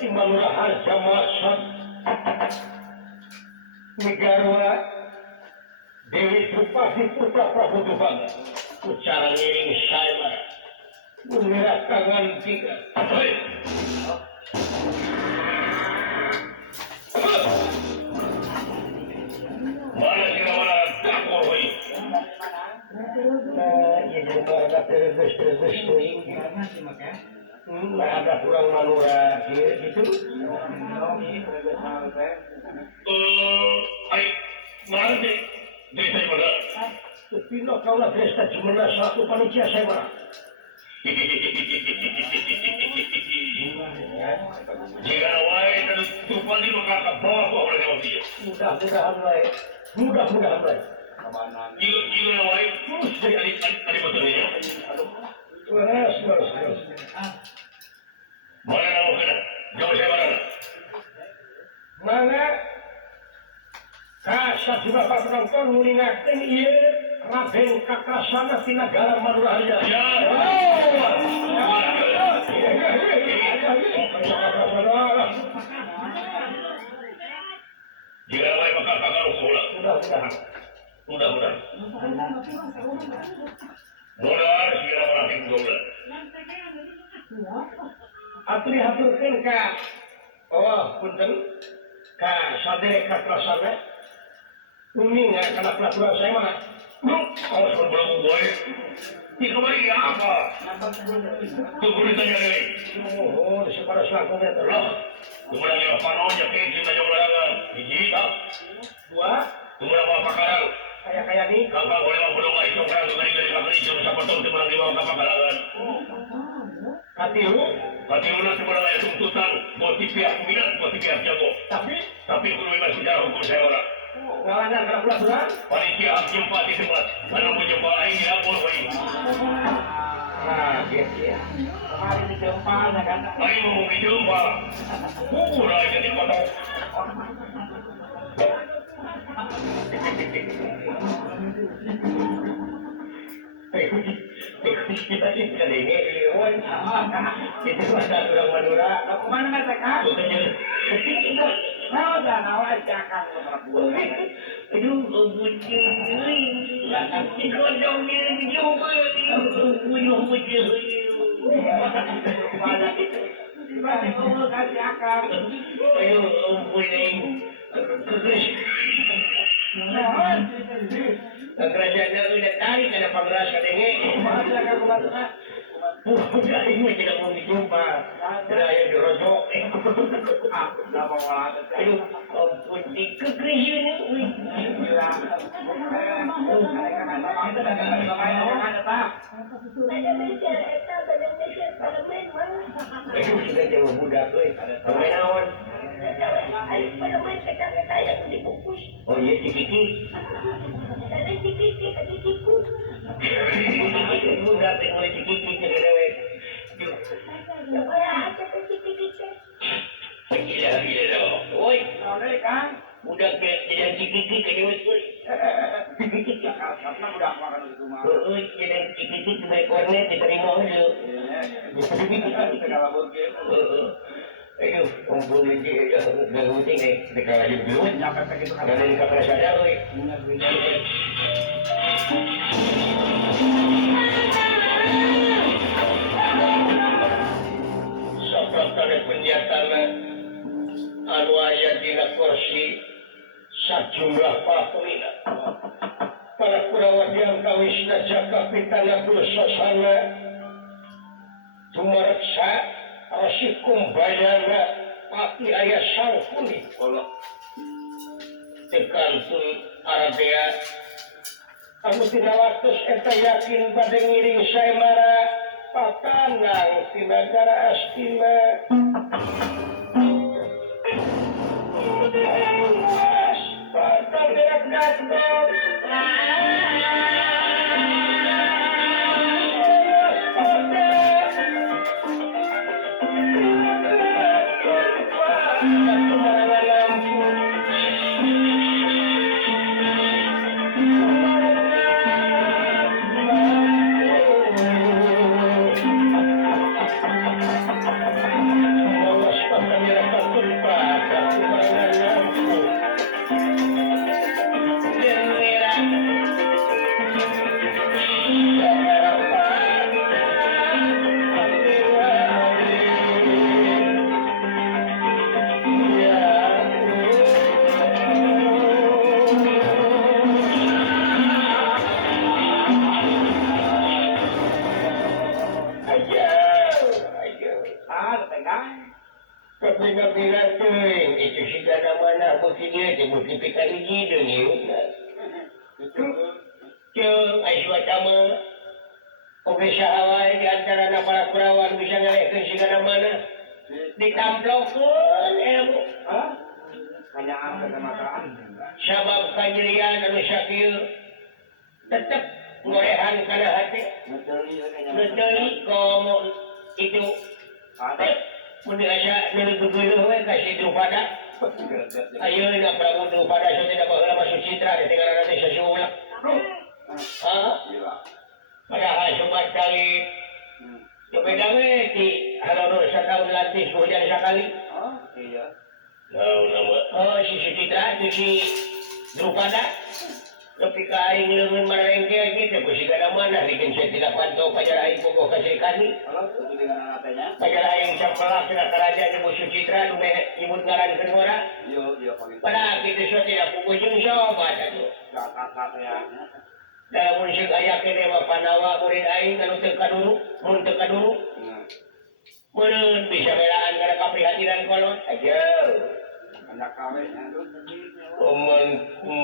Bupati Manura Harja Masad Migarwa Dewi Bupati Putra Prabutuhan ucara ngiring saya marah mengira tangan tiga mana sila mana takor hoy ya jadi ada terus ada kurang Manura gitu ay mana sih desa mana Pino kau lah desa cuma satu panitia saya mana jika awalnya itu tupan di maka bawah oleh dia mudah-mudahan baik mudah-mudahan baik jika awalnya terus dari betul ini terus mana nama kena jauh saya mana kasat juga Pak Penonton mengingatkan iya Raden Kakasana Sinagara Manura Harja jika baik maka kakak usulah mudah-mudahan mudah segera melatih gula atri haturkan ka punten ka sadere Kakasana kuning karena peraturan saya mah kalau sebelum boy ini kembali apa tunggu ditanya deh oh sepada selangkungnya terus kemudian yang panonya kita jauh larangan hiji dua kemudian bawa pakaran kayak nih kakak boleh mau bodong nggak isong rang dari kakak isong siapa tahu kemudian dibawa ke pakarangan katilu nanti pada layak tuntutan buat pihak minat buat pihak jago tapi kudu memang secara hukum saya orang ngalangan karena pelaturan panitia jumpa di tempat mana pun jumpa ini ya boleh nah dia kemarin dijumpa kan ayo mau dijumpa kurang jadi potong kita sih kadangnya lewat itu ada orang Manura kemana mereka Nah, udah nawar cakap sama itu bunyi itu dong ini juga bunyi mana kamu kasih cakap ayo bunyi kerajaan udah tarik ada pangras kadangnya mana kamu bantuan udah ini tidak mau dijumpa udah yang dirojok udah mau ngalahin aduh ampun dikegerihin ini bilang itu dagangan bapaknya orang ada tak aduh sudah jauh budak pemain awan oh iya cikiki budak mulai cikiki cedewek gila dong woi kan budak jadi cikiki cedewek cikiki karena budak makan itu mah jadi cikiki cuma ekornya diterima dulu segala burger ayo kumpul aja udah penting nih kita lagi dulu nyampe begitu kan dari kapal saja loh sabda penjatana anu aya dina kursi sajumlah pakulina para kurawati antawisna jaka pitana dosasana tumareksa rasikum bayana pati ayah sangkuni tekantun Arabia anu tina waktus eta yakin pada ngiring saya mara patanang di negara Astina patang derak datang bela-bela teuing itu sigana mana beuki dieu teh beuki pika hiji deung hiupna. Jeung aya cuaca mah oge saha wae di antarana para perawan bisa ngalekeun sigana mana ditamplokeun ilmu. Kayaan kecamatan. Sabab kanyerian anu sakieu tetep ngorehan kana hati. Betul komo itu mun asa deuleu geuleuh we ka si Drupada. Ayeuna Prabu Drupada satena baheula mah Sucitra teh ngaranna teh Sasiulak. Padahal Sobat kali beda we ti halono sataun lantis hujan sakali. Iya. Si Sucitra itu si Drupada. Tapi ka aing leungeun marengke kitu ku sigana mana bikin saya tidak pantau pajar aing pokok ka Srikandi. Kalau itu dengan atanya? Pajar aing sampelak tina kerajaan Ibu Sucitra nu nyebut ngarankeun ora. Iya, Pak. Padahal kitu so tidak pupujung sobat atuh. Kata ya. Da mun sing aya kene mah Panawa murid aing anu teu kaduru, mun teu kaduru. Mun bisa belaan kana kaprihatinan kolot aja. Anak kawinnya tuh.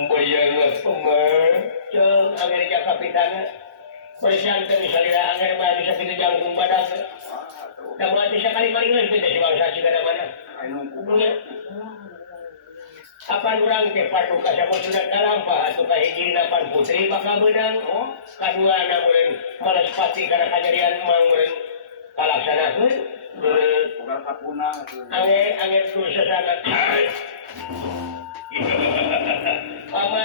Bayang pemen, ceng agar kapitana. Persian tadi salira agar bah bisa kita jangkung badak. Dah mati sekali maringan kita si bangsa sigana mana. Punya. Apa orang ke paduka sama sudah kalampah atau kahiji napan putri bakal benang. Kadua anak meureun malas pati kana kajarian mang meureun kalaksanakeun. Bukan sapuna. Angin terus sesana. Ama